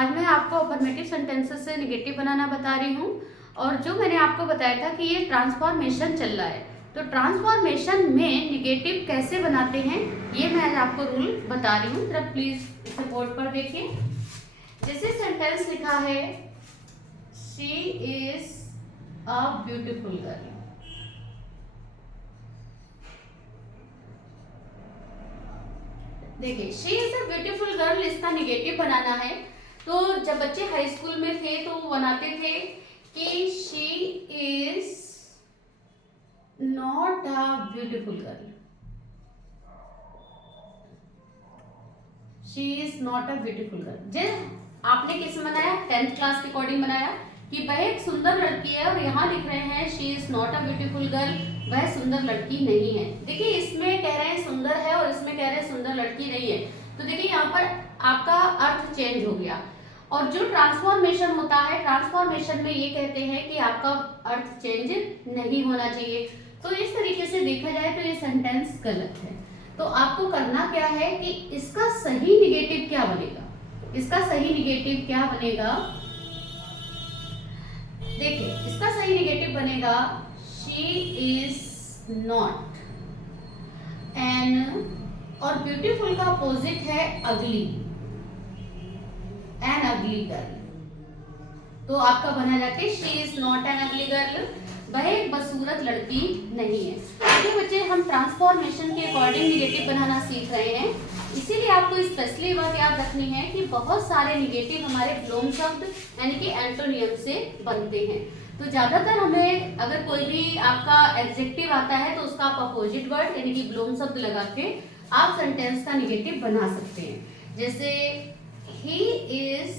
आज मैं आपको अफर्मेटिव सेंटेंसेस से नेगेटिव बनाना बता रही हूँ। और जो मैंने आपको बताया था कि ये ट्रांसफॉर्मेशन चल रहा है, तो ट्रांसफॉर्मेशन में नेगेटिव कैसे बनाते हैं ये मैं आज आपको रूल बता रही हूँ। जरा प्लीज इसे बोर्ड पर देखिए। जैसे सेंटेंस लिखा है, she is a beautiful girl. देखिए, she is a beautiful girl, इसका नेगेटिव बनाना है। तो जब बच्चे हाई स्कूल में थे तो वो बनाते थे कि she is not a beautiful girl. She is not a beautiful girl. जब आपने किस बनाया, 10th क्लास के अकॉर्डिंग बनाया कि वह एक सुंदर लड़की है, और यहाँ लिख रहे हैं she is not a beautiful girl, वह सुंदर लड़की नहीं है। देखिए, इसमें कह रहे हैं सुंदर है और इसमें कह रहे हैं सुंदर लड़की नहीं है। तो देखिए यहाँ पर आपका अर्थ चेंज हो गया। और जो ट्रांसफॉर्मेशन होता है, ट्रांसफॉर्मेशन में ये कहते हैं कि आपका अर्थ चेंज नहीं होना चाहिए। तो इस तरीके से देखा जाए तो ये सेंटेंस गलत है। तो आपको करना क्या है कि इसका सही निगेटिव क्या बनेगा, इसका सही निगेटिव क्या बनेगा। देखिए, इसका सही निगेटिव बनेगा शी इज नॉट एन, और ब्यूटीफुल का अपोजिट है अगली, एन अगली गर्ल। तो आपका बना जाके शी इज नॉट एन अगली गर्ल, वह एक बदसूरत लड़की नहीं है। देखिए बच्चे, हम ट्रांसफॉर्मेशन के अकॉर्डिंग निगेटिव बनाना सीख रहे हैं, इसीलिए आपको स्पेशली बात याद रखनी है कि बहुत सारे निगेटिव हमारे विलोम शब्द यानी कि एंटोनियम से बनते हैं। तो ज्यादातर हमें अगर कोई भी आपका एडजेक्टिव आता है तो उसका आप अपोजिट वर्ड यानी कि विलोम शब्द लगा के आप सेंटेंस का निगेटिव बना सकते हैं। जैसे he is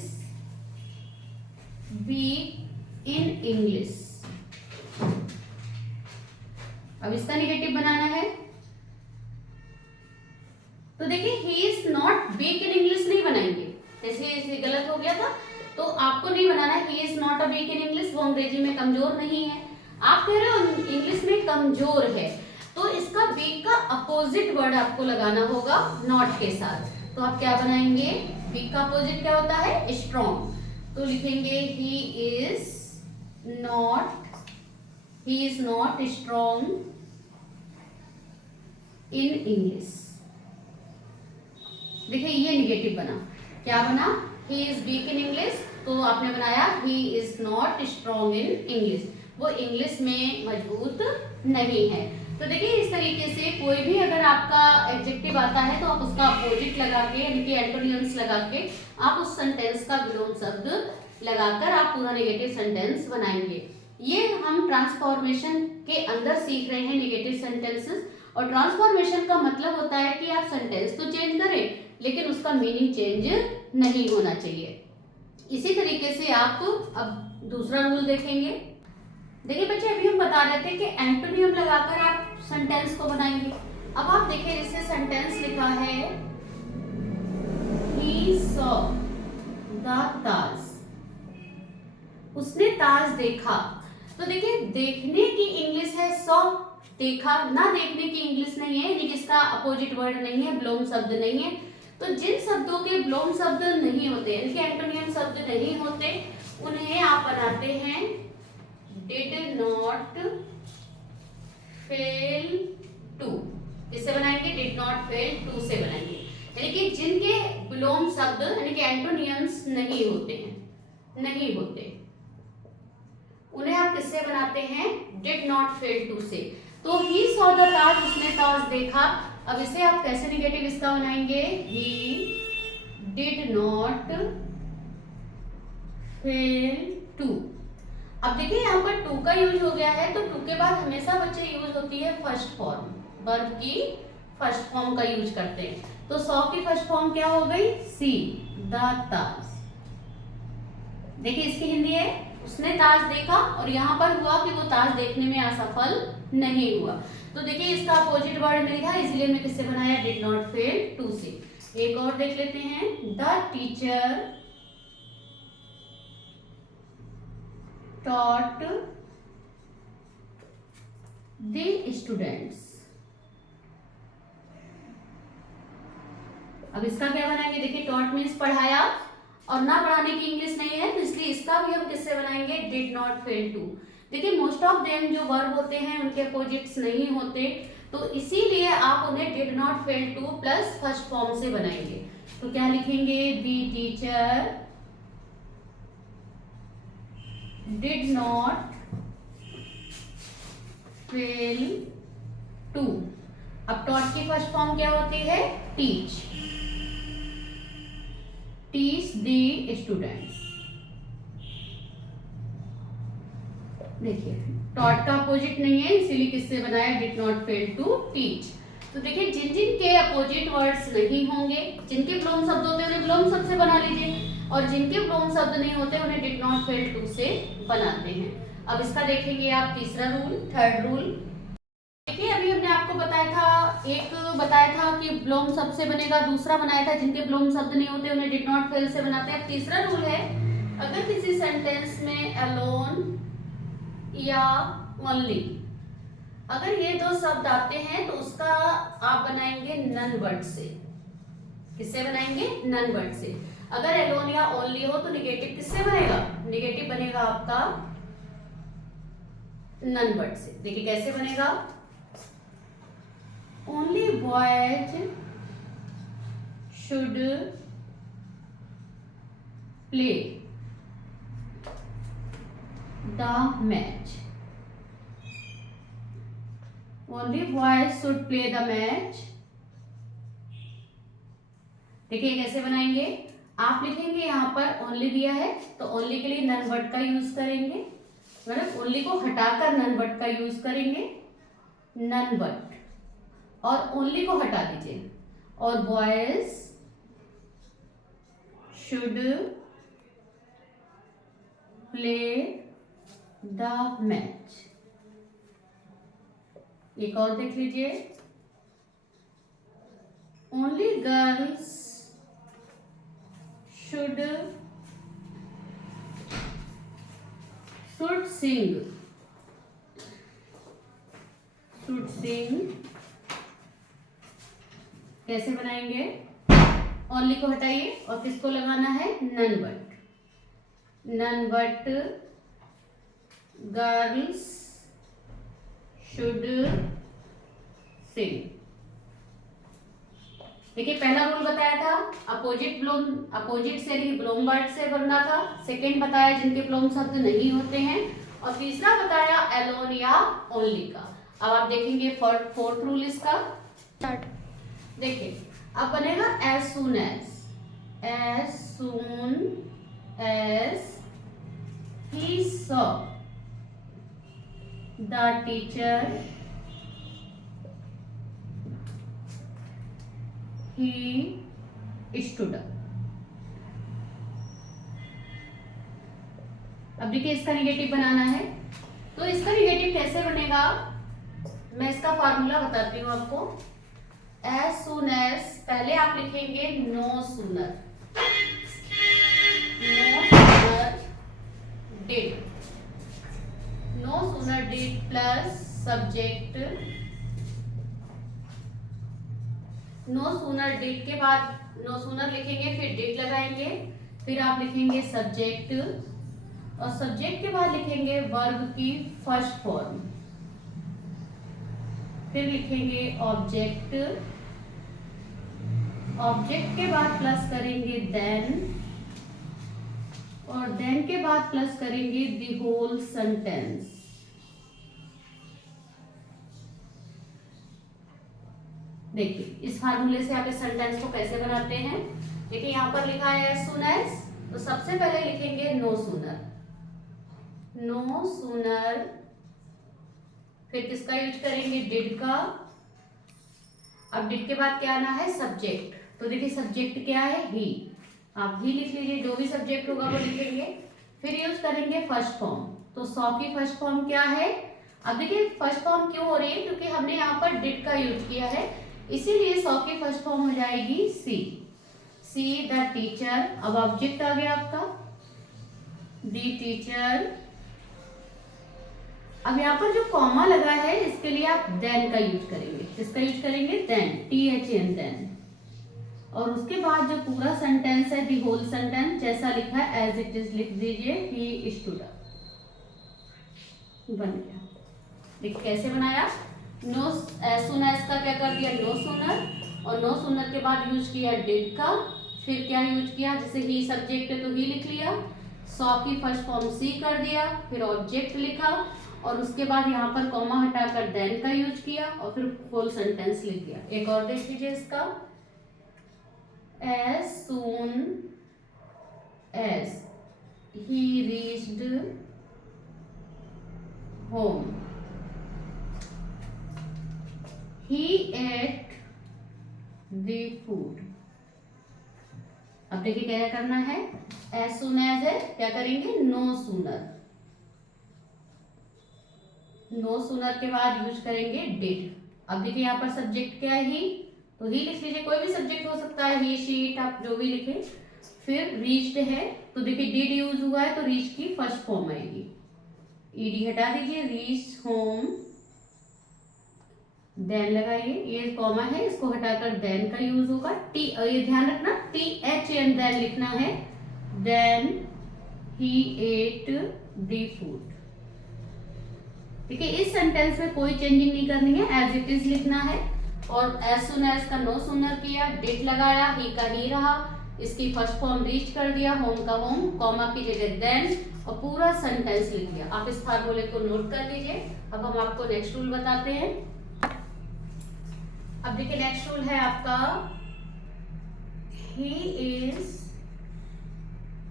weak in English, अब इसका निगेटिव बनाना है। तो देखिए, he is not weak in English नहीं बनाएंगे, जैसे गलत हो गया था। तो आपको नहीं बनाना है he is not a weak in English, वो अंग्रेजी में कमजोर नहीं है। आप कह रहे हो इंग्लिश में कमजोर है, तो इसका वीक का अपोजिट वर्ड आपको लगाना होगा नॉट के साथ। तो आप क्या बनाएंगे, वीक का अपोजिट क्या होता है, स्ट्रॉन्ग। तो लिखेंगे ही is not strong in English. देखिए, ये निगेटिव बना, क्या बना, ही इज वीक इन इंग्लिश। तो आपने बनाया ही is not strong in English, वो इंग्लिश में मजबूत नहीं है। तो देखिए, इस तरीके से कोई भी अगर आपका एडजेक्टिव आता है तो आप उसका अपोजिट लगा के यानी कि एंटोनियम्स लगा के आप उस सेंटेंस का विलोम शब्द लगाकर आप पूरा नेगेटिव सेंटेंस बनाएंगे। ये हम ट्रांसफॉर्मेशन के अंदर सीख रहे हैं नेगेटिव सेंटेंसेस। और ट्रांसफॉर्मेशन का मतलब होता है कि आप सेंटेंस तो चेंज करें लेकिन उसका मीनिंग चेंज नहीं होना चाहिए। इसी तरीके से आप अब दूसरा रूल देखेंगे। देखिए बच्चे, अभी हम बता रहे थे कि एंटोनियम लगाकर आप सेंटेंस को बनाएंगे। अब आप देखिए, जैसे सेंटेंस लिखा है ही सॉ द ताज, उसने ताज देखा। तो देखिए, देखने की इंग्लिश है सॉ, देखा ना, देखने की इंग्लिश नहीं है, यानी कि इसका अपोजिट वर्ड नहीं है, विलोम शब्द नहीं है। तो जिन शब्दों के विलोम शब्द नहीं होते, इनके एंटोनियम शब्द नहीं होते, उन्हें आप बनाते हैं डिड नॉट फेल टू। किससे बनाएंगे, डिड नॉट फेल टू से बनाएंगे। यानी कि जिनके विलोम शब्द यानी कि एंटोनियम्स नहीं होते हैं, नहीं होते, उन्हें आप किससे बनाते हैं, डिड नॉट फेल टू से। तो ही सॉ द ताज, उसने ताज देखा। अब इसे आप कैसे निगेटिव इसका बनाएंगे, he did not fail to. अब देखिए, यहाँ पर टू का यूज हो गया है, तो टू के बाद हमेशा बच्चे यूज होती है फर्स्ट फॉर्म, वर्ब की फर्स्ट फॉर्म का यूज करते हैं। तो सॉ की फर्स्ट फॉर्म क्या हो गई, सी द ताज। देखिए, इसकी हिंदी है उसने ताज देखा, और यहाँ पर हुआ कि वो ताज देखने में असफल नहीं हुआ। तो देखिए, इसका अपोजिट वर्ड नहीं था, इसलिए हमने किससे बनाया, डिड नॉट फेल टू से। एक और देख लेते हैं, the teacher taught the students. अब इसका क्या बनाएंगे, देखिए टॉट मीन्स पढ़ाया, और ना पढ़ाने की इंग्लिश नहीं है, तो इसलिए इसका भी हम किससे बनाएंगे, डिड नॉट फेल टू। देखिए मोस्ट ऑफ देम जो वर्ब होते हैं उनके अपोजिट्स नहीं होते, तो इसीलिए आप उन्हें did not fail to plus first form से बनाएंगे। तो क्या लिखेंगे, the teacher did not fail to. अब टॉट की फर्स्ट फॉर्म क्या होती है, टीच, टीच दी स्टूडेंट्स। देखिए टॉट का अपोजिट नहीं है, इसीलिए किससे बनाया, did not fail to teach. तो देखिए जिन जिन के अपोजिट वर्ड्स नहीं होंगे, जिनके विलोम शब्द होते हैं उन्हें विलोम शब्द से बना लीजिए, और जिनके विलोम शब्द नहीं होते उन्हें डिड नॉट फेल टू से बनाते हैं। अब इसका देखेंगे आप तीसरा रूल, थर्ड रूल। देखिए अभी हमने आपको बताया था, एक बताया था कि विलोम शब्द से बनेगा, दूसरा बनाया था जिनके विलोम शब्द नहीं होते उन्हें डिड नॉट फेल से बनाते हैं। तीसरा रूल है, अगर किसी सेंटेंस में अलोन या ओनली, अगर ये दो शब्द आते हैं तो उसका आप बनाएंगे नन वर्ड से। किससे बनाएंगे, नन वर्ड से। अगर अलोन या ओनली हो तो निगेटिव किससे बनेगा, निगेटिव बनेगा आपका नन वर्ड से। देखिए कैसे बनेगा, only boys should play the match, only boys should play the match. देखिए कैसे बनाएंगे, आप लिखेंगे यहाँ पर ओनली दिया है तो ओनली के लिए नन वर्ड का यूज करेंगे, मतलब ओनली को हटाकर नन वर्ड का यूज करेंगे, नन वर्ड, और ओनली को हटा दीजिए, और boys should play the match. एक और देख लीजिए, only girls should sing, should sing. कैसे बनाएंगे, ओनली को हटाइए और किसको लगाना है, none word, none word, girls should sing. देखिए पहला रूल बताया था अपोजिट विलोम, अपोजिट से नहीं विलोम वर्ड से बनना था। सेकंड बताया जिनके विलोम शब्द नहीं होते हैं, और तीसरा बताया अलोन या ओनली का। अब आप देखेंगे फोर्थ रूल इसका। देखिए अब बनेगा as soon as he saw the teacher he stood up। अब देखिए इसका निगेटिव बनाना है, तो इसका निगेटिव कैसे बनेगा, मैं इसका फार्मूला बताती हूँ आपको। एज सून एज, पहले आप लिखेंगे no sooner, did, no sooner did plus subject, no sooner did के बाद नो सूनर लिखेंगे, फिर डिड लगाएंगे, फिर आप लिखेंगे सब्जेक्ट, और सब्जेक्ट के बाद लिखेंगे वर्ब की फर्स्ट फॉर्म, फिर लिखेंगे ऑब्जेक्ट, ऑब्जेक्ट के बाद प्लस करेंगे देन, और देन के बाद प्लस करेंगे द होल सेंटेंस। देखिए इस फार्मूले से आप इस सेंटेंस को कैसे बनाते हैं। देखिए यहाँ पर लिखा है एज सून एज, तो सबसे पहले लिखेंगे नो सूनर, नो सूनर, फिर किसका यूज करेंगे, डिड का। अब डिड के बाद क्या आना है, सब्जेक्ट, तो देखिए सब्जेक्ट क्या है, ही, आप ही लिख लीजिए, जो भी सब्जेक्ट होगा वो लिखेंगे। फिर यूज करेंगे फर्स्ट फॉर्म, तो सॉ की फर्स्ट फॉर्म क्या है। अब देखिए फर्स्ट फॉर्म क्यों हो रही है, क्योंकि हमने यहाँ पर डिड का यूज किया है, इसीलिए सॉ की फर्स्ट फॉर्म हो जाएगी सी, सी द टीचर। अब ऑब्जेक्ट आ गया आपका द टीचर। अब यहाँ पर जो कॉमा लगा है इसके लिए आप देन का यूज करेंगे, किसका यूज करेंगे, देन, THN देन। और उसके बाद जो पूरा सेंटेंस है, दी होल सेंटेंस जैसा लिखा है एज इट इज लिख दीजिए, ही स्टूड अप, बन गया। देखिए कैसे बनाया, नो एज सून एज का क्या कर दिया, नो सूनर, और नो सूनर के बाद यूज किया डिड का, फिर क्या यूज किया, जैसे ही सब्जेक्ट है तो ही लिख लिया, सॉ की फर्स्ट फॉर्म सी कर दिया, फिर ऑब्जेक्ट लिखा, और उसके बाद यहाँ पर कॉमा हटाकर देन का यूज किया, और फिर होल सेंटेंस लिख दिया। एक और देख लीजिए इसका, as soon as he reached home he ate the food। अब देखिए क्या करना है, as soon as है, क्या करेंगे, no sooner, no sooner के बाद यूज करेंगे did। अब देखिए यहाँ पर सब्जेक्ट क्या है, ही, तो ही लिख लीजिए, कोई भी सब्जेक्ट हो सकता है, ही शी इट आप जो भी लिखे। फिर रीच्ड है तो देखिए डिड यूज हुआ है तो रीच की फर्स्ट फॉर्म आएगी, ईडी हटा दीजिए, रीच होम, देन लगाइए, ये कॉमा है इसको हटाकर देन का यूज होगा, टी, ये ध्यान रखना टी एच एन देन लिखना है, then he ate the food. देखिए इस सेंटेंस में कोई चेंजिंग नहीं करनी है, एज इट इज लिखना है, और एज सुन एज का नो सूनर किया, डिड लगाया, ही का ही रहा, इसकी फर्स्ट फॉर्म रीच कर दिया, होम का होम, कॉमा की जगह देन, और पूरा सेंटेंस लिख दिया। आप इस फार्मूले को नोट कर लीजिए। अब हम आपको नेक्स्ट रूल बताते हैं। अब देखिए नेक्स्ट रूल है आपका, he is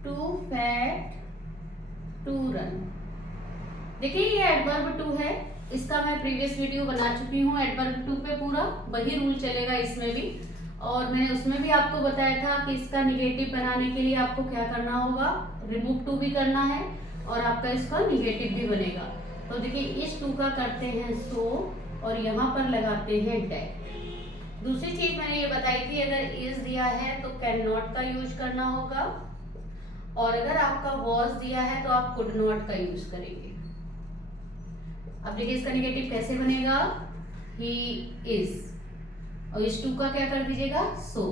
too fat to run. देखिए ये एडवर्ब टू है, इसका मैं प्रीवियस वीडियो बना चुकी हूँ, एडवर्ब टू पे पूरा वही रूल चलेगा इसमें भी, और मैंने उसमें भी आपको बताया था कि इसका निगेटिव बनाने के लिए आपको क्या करना होगा, रिमूव टू भी करना है, और आपका इसका निगेटिव भी बनेगा। तो देखिए इस टू का करते हैं सो, और यहाँ पर लगाते हैं डेट। दूसरी चीज मैंने ये बताई थी, अगर इज दिया है तो कैन नॉट का यूज करना होगा, और अगर आपका वॉज दिया है तो आप कुड नॉट का यूज करेंगे। अब देखिए इसका निगेटिव कैसे बनेगा, ही इज, और इस टू का क्या कर दीजिएगा, सो।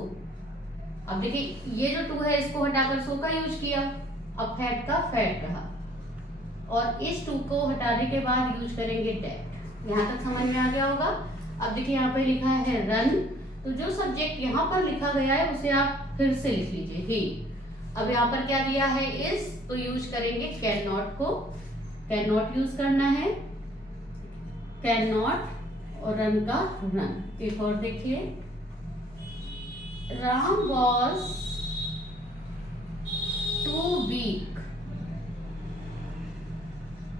अब देखिए ये जो टू है इसको हटाकर सो का यूज किया, अब फैट का फैट रहा, और इस टू को हटाने के बाद यूज करेंगे डेट। यहाँ तक समझ में आ गया होगा। अब देखिए यहाँ पे लिखा है रन, तो जो सब्जेक्ट यहाँ पर लिखा गया है उसे आप फिर से लिख लीजिए, ही। अब यहाँ पर क्या दिया है, इज, तो यूज करेंगे कैन नॉट को, कैन नॉट यूज करना है, कैन नॉट, और रन का रन। एक और देखिए, Ram was too weak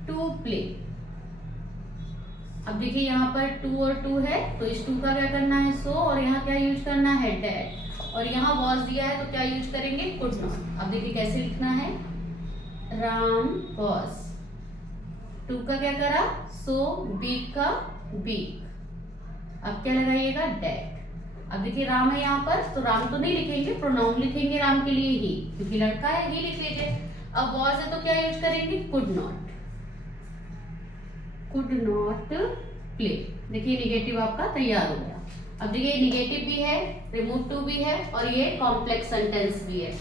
to play. अब देखिए यहाँ पर टू और टू है तो इस टू का क्या करना है, सो, और यहाँ क्या यूज करना है, डेट, और यहाँ वॉज दिया है तो क्या यूज करेंगे, कुड नॉट। अब देखिए कैसे लिखना है, राम वॉज, टू का क्या करा, सो, वीक का वीक, अब क्या लगाइएगा, डेट। अब देखिए राम है यहाँ पर, तो राम तो नहीं लिखेंगे, प्रोनाउन लिखेंगे राम के लिए ही, क्योंकि लड़का है, ही लिख लीजिए। अब वॉज है तो क्या यूज करेंगे, could not, could not play. देखिए निगेटिव आपका तैयार हो गया। अब देखिए निगेटिव भी है, रिमूव टू भी है, और ये कॉम्प्लेक्स सेंटेंस भी है।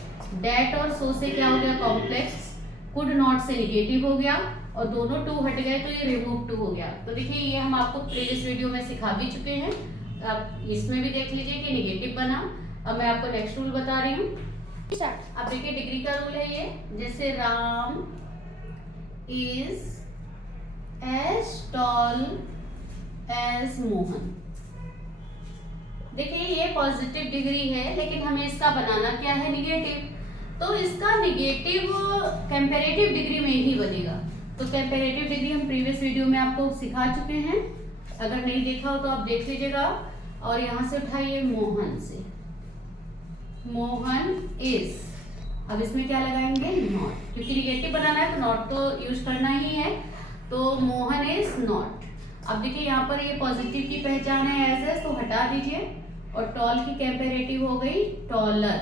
डेट और सो से क्या हो गया, कॉम्प्लेक्स, कुड नॉट से निगेटिव हो गया, और दोनों टू हट गए तो ये रिमूव टू हो गया। तो देखिए ये हम आपको प्रीवियस वीडियो में सिखा भी चुके हैं, आप इसमें भी देख लीजिए कि निगेटिव बना। अब मैं आपको नेक्स्ट रूल बता रही हूँ। अब देखिए डिग्री का रूल है ये, जैसे Ram is as tall as Mohan. देखिए ये पॉजिटिव डिग्री है, लेकिन हमें इसका बनाना क्या है, निगेटिव, तो इसका निगेटिव कंपैरेटिव डिग्री में ही बनेगा। तो कंपैरेटिव डिग्री हम प्रीवियस वीडियो में आपको सिखा चुके हैं, अगर नहीं देखा हो तो आप देख लीजिएगा। और यहाँ से उठाइए मोहन से, मोहन इज, अब इसमें क्या लगाएंगे, नॉट, क्योंकि निगेटिव बनाना है तो नॉट तो यूज करना ही है, तो मोहन इज नॉट। अब देखिए यहाँ पर ये पॉजिटिव की पहचान है एज, तो हटा दीजिए, और टॉल की कंपैरेटिव हो गई टॉलर,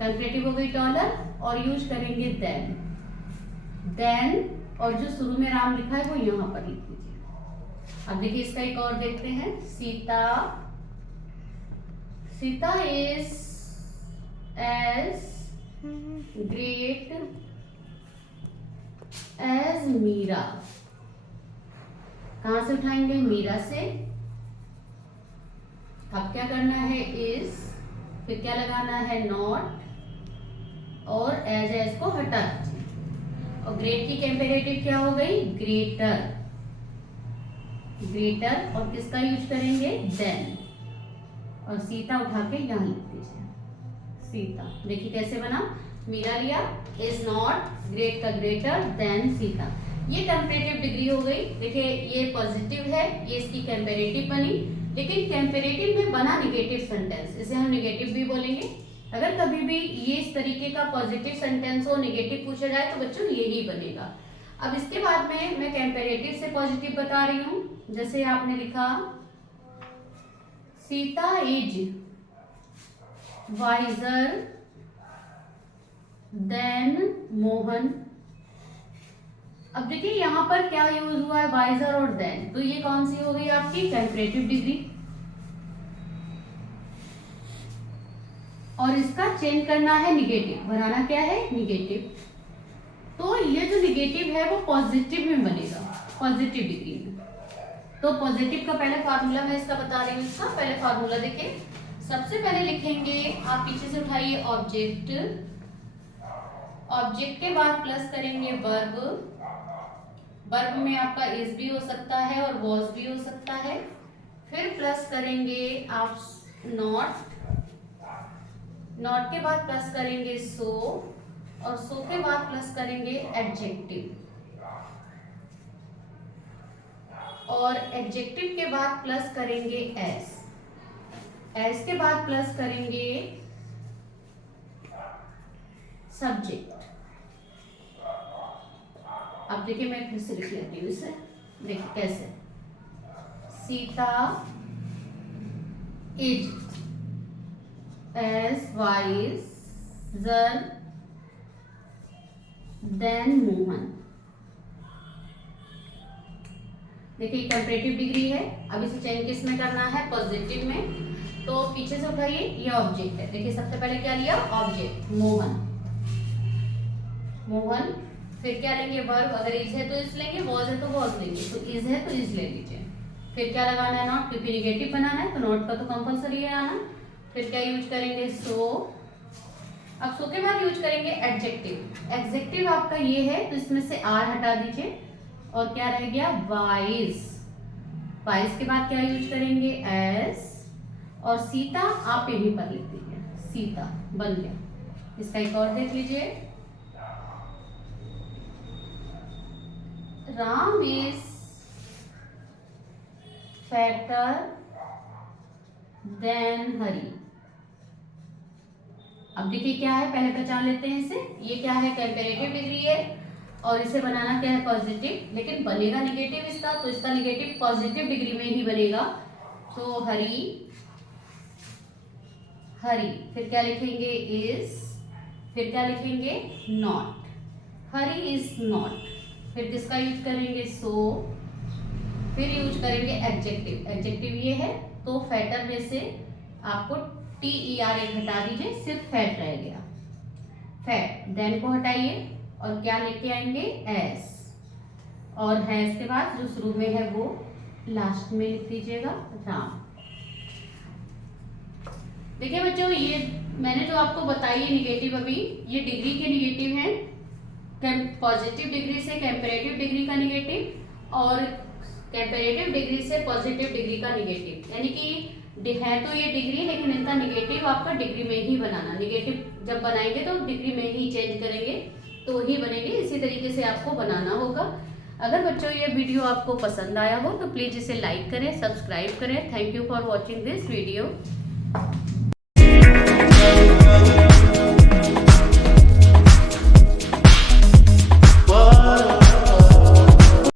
कंपैरेटिव हो गई टॉलर, और यूज करेंगे देन, देन, और जो शुरू में राम लिखा है वो यहाँ पर लिख दीजिए। अब देखिए इसका एक और देखते हैं, Sita Sita is as great as Meera. कहां से उठाएंगे? मीरा से। अब क्या करना है? इज, फिर क्या लगाना है? नॉट, और एज को हटा दीजिए। और ग्रेट की कंपैरेटिव क्या हो गई? ग्रेटर। ग्रेटर, और किसका यूज करेंगे? देन। और सीता उठा के यहां लिख दीजिए, सीता। देखिए कैसे बना? मीरा लिया, इज नॉट, ग्रेट का ग्रेटर, देन सीता। ये कंपैरेटिव डिग्री हो गई। देखिए ये पॉजिटिव है, ये इसकी कंपैरेटिव बनी, लेकिन कंपैरेटिव में बना निगेटिव सेंटेंस, इसे हम निगेटिव भी बोलेंगे। अगर कभी भी ये इस तरीके का पॉजिटिव सेंटेंस हो, निगेटिव पूछा जाए तो बच्चों यही बनेगा। अब इसके बाद में मैं कंपैरेटिव से पॉजिटिव बता रही हूँ। जैसे आपने लिखा Sita is visor than Mohan. अब देखिए यहाँ पर क्या यूज हुआ है? वाइजर और देन। तो ये कौन सी हो गई आपकी? Comparative degree. और इसका चेंज करना है निगेटिव, बनाना क्या है? निगेटिव। तो ये जो निगेटिव है वो पॉजिटिव में बनेगा, पॉजिटिव डिग्री में। तो पॉजिटिव का पहले फार्मूला मैं इसका बता रही हूँ। इसका पहले फार्मूला देखिए, सबसे पहले लिखेंगे, आप पीछे से उठाइए ऑब्जेक्ट, ऑब्जेक्ट के बाद प्लस करेंगे वर्ब। वर्ब में आपका इज भी हो सकता है और वॉज भी हो सकता है। फिर प्लस करेंगे आप नॉट, नॉट के बाद प्लस करेंगे सो, और सो के बाद प्लस करेंगे एडजेक्टिव, और एडजेक्टिव के बाद प्लस करेंगे एस, एस के बाद प्लस करेंगे सब्जेक्ट। अब देखिए मैं फिर से लिख लेती हूँ इसे, देखिए कैसे। Sita is as wiser than Mohan. देखिए कंपैरेटिव डिग्री है। अब इसे चेंज किस में करना है? पॉजिटिव में। तो पीछे से उठाइए, ये ऑब्जेक्ट है। देखिए सबसे पहले क्या लिया? ऑब्जेक्ट मोहन, मोहन। फिर क्या लेंगे? वर्ब। अगर इज है तो इज लेंगे, वॉज है तो वॉज लेंगे। तो इज है तो इज ले लीजिए। फिर क्या लगाना है? नॉट, क्योंकि निगेटिव बनाना है तो नॉट का तो कंपलसरी है आना। फिर क्या यूज करेंगे? सो। अब सो के बाद यूज करेंगे एडजेक्टिव। एडजेक्टिव आपका ये है तो इसमें से आर हटा दीजिए, और क्या रह गया? वाइज। वाइज के बाद क्या यूज करेंगे? एस। और सीता आप यहीं पर लिख दीजिए, सीता बन गया। इसका एक और देख लीजिए, राम इज फैटर देन हरी। अब देखिए क्या है, पहले पहचान लेते हैं इसे। ये क्या है? कंपैरेटिव डिग्री है, और इसे बनाना क्या है? पॉजिटिव। लेकिन बनेगा निगेटिव इसका, तो इसका निगेटिव पॉजिटिव डिग्री में ही बनेगा। तो हरी, हरी। फिर क्या लिखेंगे? इज। फिर क्या लिखेंगे? नॉट। Hari is not. फिर किसका यूज करेंगे? सो। फिर यूज करेंगे एडजेक्टिव। एडजेक्टिव ये है तो फैटर में से आपको TER एक हटा दीजिए, सिर्फ फैट रह गया। फैट। देन को हटाइए और क्या लेके आएंगे? एस। और हैज के बाद जो शुरू में है वो लास्ट में लिख दीजिएगा, राम। देखिए बच्चों, ये मैंने जो आपको बताई है निगेटिव, अभी ये डिग्री के निगेटिव हैं। पॉजिटिव डिग्री से कंपैरेटिव डिग्री का निगेटिव, और कंपैरेटिव डिग्री से पॉजिटिव डिग्री का निगेटिव। यानी कि है तो ये डिग्री, लेकिन इनका निगेटिव आपका डिग्री में ही बनाना। निगेटिव जब बनाएंगे तो डिग्री में ही चेंज करेंगे तो ही बनेंगे। इसी तरीके से आपको बनाना होगा। अगर बच्चों ये वीडियो आपको पसंद आया हो तो प्लीज़ इसे लाइक करें, सब्सक्राइब करें। Thank you for watching this video.